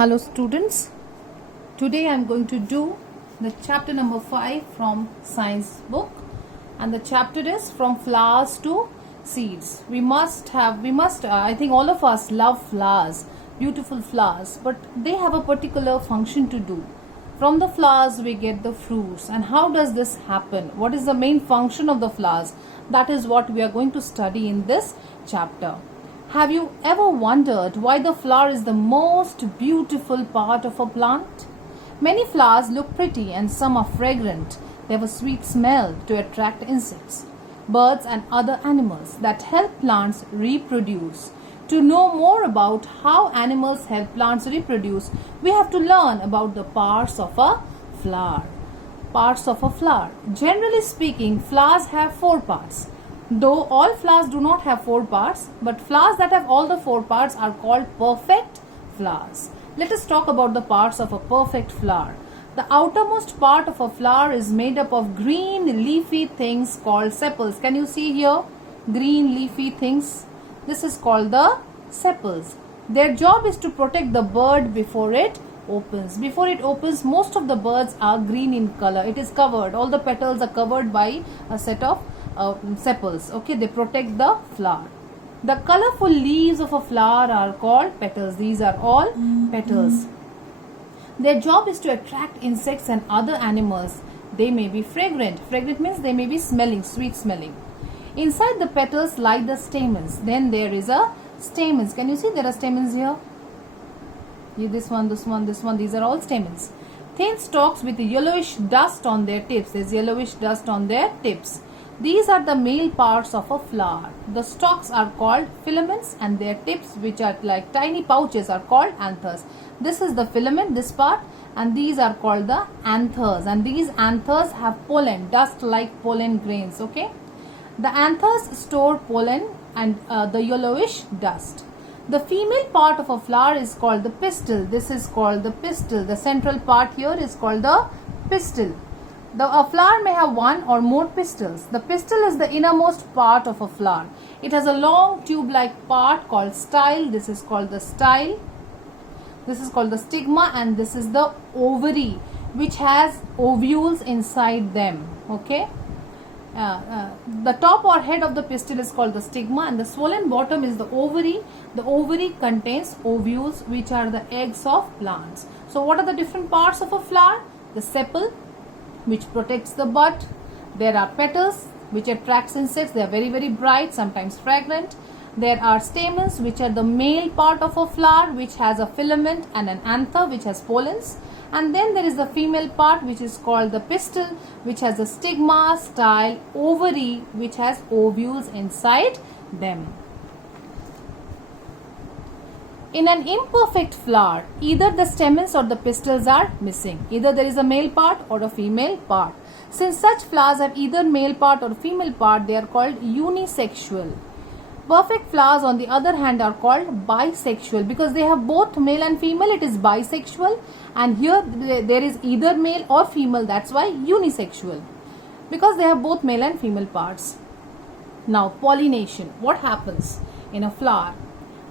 Hello students, today I am going to do the chapter number 5 from science book, and the chapter is from flowers to seeds. I think all of us love flowers, beautiful flowers, but they have a particular function to do. From the flowers we get the fruits, and how does this happen? What is the main function of the flowers? That is what we are going to study in this chapter. Have you ever wondered why the flower is the most beautiful part of a plant? Many flowers look pretty and some are fragrant. They have a sweet smell to attract insects, birds and other animals that help plants reproduce. To know more about how animals help plants reproduce, we have to learn about the parts of a flower. Parts of a flower. Generally speaking, flowers have 4 parts. Though all flowers do not have 4 parts, but flowers that have all the 4 parts are called perfect flowers. Let us talk about the parts of a perfect flower. The outermost part of a flower is made up of green leafy things called sepals. Can you see here? Green leafy things. This is called the sepals. Their job is to protect the bud before it opens. Before it opens, most of the buds are green in color. It is covered. All the petals are covered by a set of sepals. Okay, they protect the flower. The colorful leaves of a flower are called petals. These are all petals. Their job is to attract insects and other animals. They may be fragrant. Fragrant means they may be smelling, sweet smelling. Inside the petals lie the stamens. Then there is a stamens. Can you see there are stamens here? This one, this one, this one. These are all stamens. Thin stalks with yellowish dust on their tips. There's yellowish dust on their tips. These are the male parts of a flower. The stalks are called filaments and their tips, which are like tiny pouches, are called anthers. This is the filament, this part, and these are called the anthers. And these anthers have pollen, dust-like pollen grains. Okay, the anthers store pollen and the yellowish dust. The female part of a flower is called the pistil. This is called the pistil. The central part here is called the pistil. A flower may have 1 or more pistils. The pistil is the innermost part of a flower. It has a long tube-like part called style. This is called the style. This is called the stigma, and this is the ovary, which has ovules inside them. Okay. The top or head of the pistil is called the stigma, and the swollen bottom is the ovary. The ovary contains ovules, which are the eggs of plants. So what are the different parts of a flower? The sepal, which protects the bud. There are petals, which attracts insects. They are very, very bright, sometimes fragrant. There are stamens, which are the male part of a flower, which has a filament and an anther, which has pollens. And then there is the female part, which is called the pistil, which has a stigma, style, ovary, which has ovules inside them. In an imperfect flower, either the stamens or the pistils are missing. Either there is a male part or a female part. Since such flowers have either male part or female part, they are called unisexual. Perfect flowers, on the other hand, are called bisexual because they have both male and female. It is bisexual, and here there is either male or female. That's why unisexual, because they have both male and female parts. Now, pollination. What happens in a flower?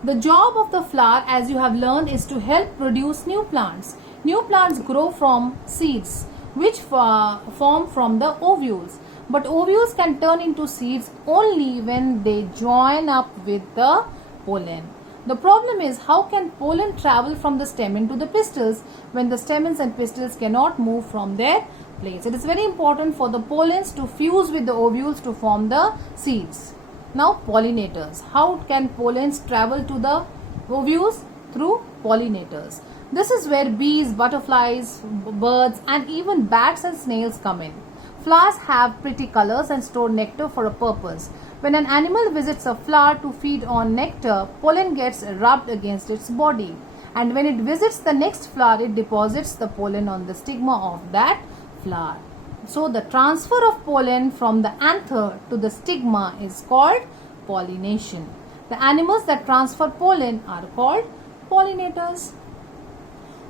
The job of the flower, as you have learned, is to help produce new plants. New plants grow from seeds, which form from the ovules. But ovules can turn into seeds only when they join up with the pollen. The problem is, how can pollen travel from the stamen to the pistils when the stamens and pistils cannot move from their place? It is very important for the pollens to fuse with the ovules to form the seeds. Now, pollinators. How can pollens travel to the ovules? Through pollinators. This is where bees, butterflies, birds, and even bats and snails come in. Flowers have pretty colors and store nectar for a purpose. When an animal visits a flower to feed on nectar, pollen gets rubbed against its body. And when it visits the next flower, it deposits the pollen on the stigma of that flower. So the transfer of pollen from the anther to the stigma is called pollination. The animals that transfer pollen are called pollinators.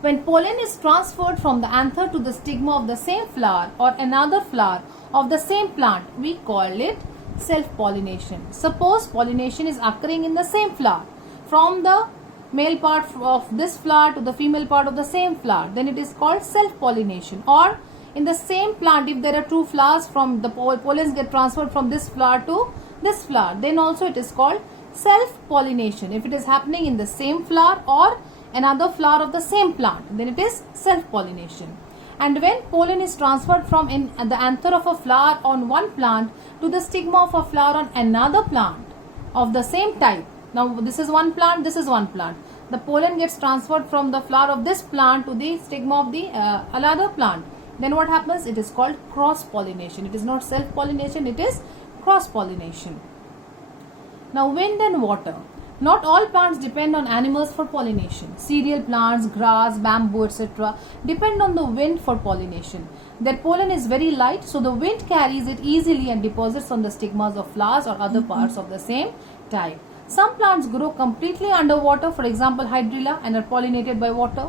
When pollen is transferred from the anther to the stigma of the same flower or another flower of the same plant, we call it self-pollination. Suppose pollination is occurring in the same flower. From the male part of this flower to the female part of the same flower, then it is called self-pollination. Or in the same plant, if there are two flowers, from the pollens get transferred from this flower to this flower, then also it is called self-pollination. If it is happening in the same flower or another flower of the same plant, then it is self-pollination. And when pollen is transferred from the anther of a flower on one plant to the stigma of a flower on another plant of the same type. Now this is one plant, this is one plant. The pollen gets transferred from the flower of this plant to the stigma of the another plant. Then what happens? It is called cross-pollination. It is not self-pollination, it is cross-pollination. Now wind and water. Not all plants depend on animals for pollination. Cereal plants, grass, bamboo, etc. depend on the wind for pollination. Their pollen is very light, so the wind carries it easily and deposits on the stigmas of flowers or other parts of the same type. Some plants grow completely underwater, for example hydrilla, and are pollinated by water.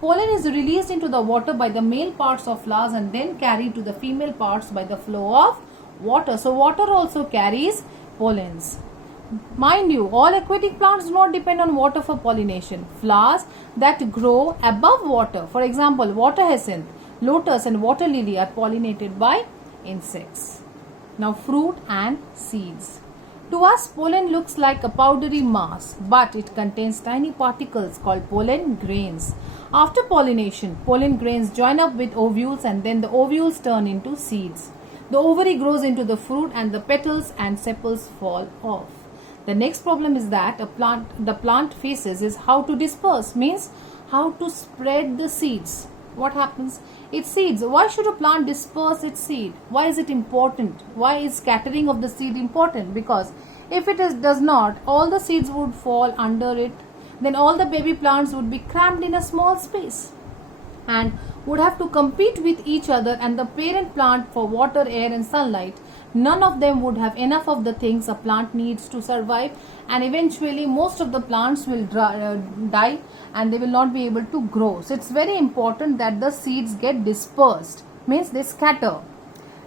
Pollen is released into the water by the male parts of flowers and then carried to the female parts by the flow of water. So water also carries pollens. Mind you, all aquatic plants do not depend on water for pollination. Flowers that grow above water, for example water hyacinth, lotus and water lily, are pollinated by insects. Now fruit and seeds. To us, pollen looks like a powdery mass, but it contains tiny particles called pollen grains. After pollination, pollen grains join up with ovules and then the ovules turn into seeds. The ovary grows into the fruit and the petals and sepals fall off. The next problem is that the plant faces is how to disperse, means how to spread the seeds. What happens? Its seeds. Why should a plant disperse its seed? Why is it important? Why is scattering of the seed important? Because if it does not, all the seeds would fall under it. Then all the baby plants would be crammed in a small space and would have to compete with each other and the parent plant for water, air and sunlight. None of them would have enough of the things a plant needs to survive, and eventually most of the plants will die and they will not be able to grow. So it's very important that the seeds get dispersed, means they scatter.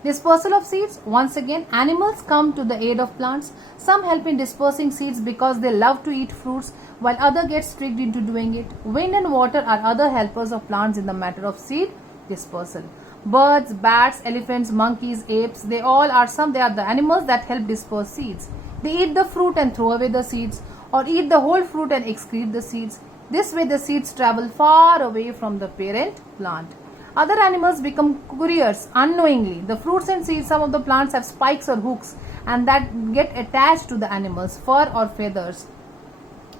Dispersal of seeds. Once again, animals come to the aid of plants. Some help in dispersing seeds because they love to eat fruits, while others get tricked into doing it. Wind and water are other helpers of plants in the matter of seed dispersal. Birds, bats, elephants, monkeys, apes, they are the animals that help disperse seeds. They eat the fruit and throw away the seeds, or eat the whole fruit and excrete the seeds. This way the seeds travel far away from the parent plant. Other animals become couriers unknowingly. The fruits and seeds, some of the plants have spikes or hooks and that get attached to the animals, fur or feathers,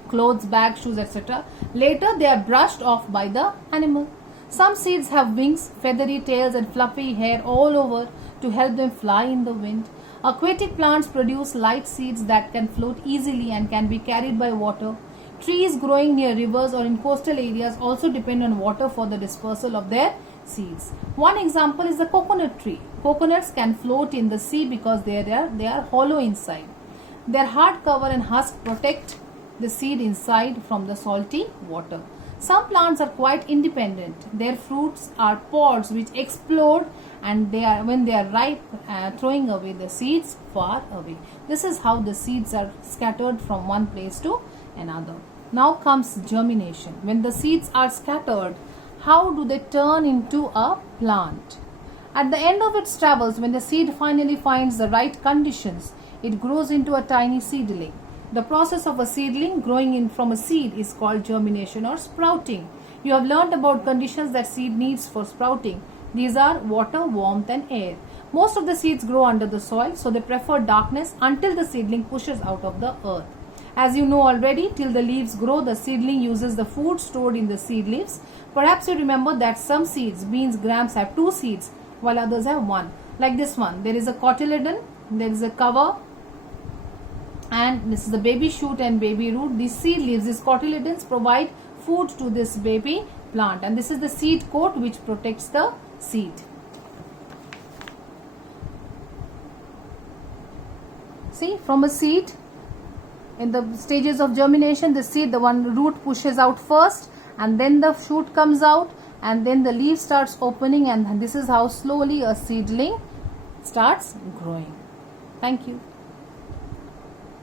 clothes, bags, shoes, etc. Later they are brushed off by the animal. Some seeds have wings, feathery tails and fluffy hair all over to help them fly in the wind. Aquatic plants produce light seeds that can float easily and can be carried by water. Trees growing near rivers or in coastal areas also depend on water for the dispersal of their seeds. One example is the coconut tree. Coconuts can float in the sea because they are hollow inside. Their hard cover and husk protect the seed inside from the salty water. Some plants are quite independent. Their fruits are pods which explode and when they are ripe, throwing away the seeds far away. This is how the seeds are scattered from one place to another. Now comes germination. When the seeds are scattered, how do they turn into a plant? At the end of its travels, when the seed finally finds the right conditions, it grows into a tiny seedling. The process of a seedling growing in from a seed is called germination or sprouting. You have learned about conditions that seed needs for sprouting. These are water, warmth and air. Most of the seeds grow under the soil, so they prefer darkness until the seedling pushes out of the earth. As you know already, till the leaves grow, the seedling uses the food stored in the seed leaves. Perhaps you remember that some seeds, beans, grams, have 2 seeds, while others have 1. Like this one, there is a cotyledon, there is a cover, and this is the baby shoot and baby root. These seed leaves, these cotyledons, provide food to this baby plant, and this is the seed coat which protects the seed. See, from a seed, in the stages of germination, the seed, the one root pushes out first, and then the shoot comes out, and then the leaf starts opening, and this is how slowly a seedling starts growing. Thank you.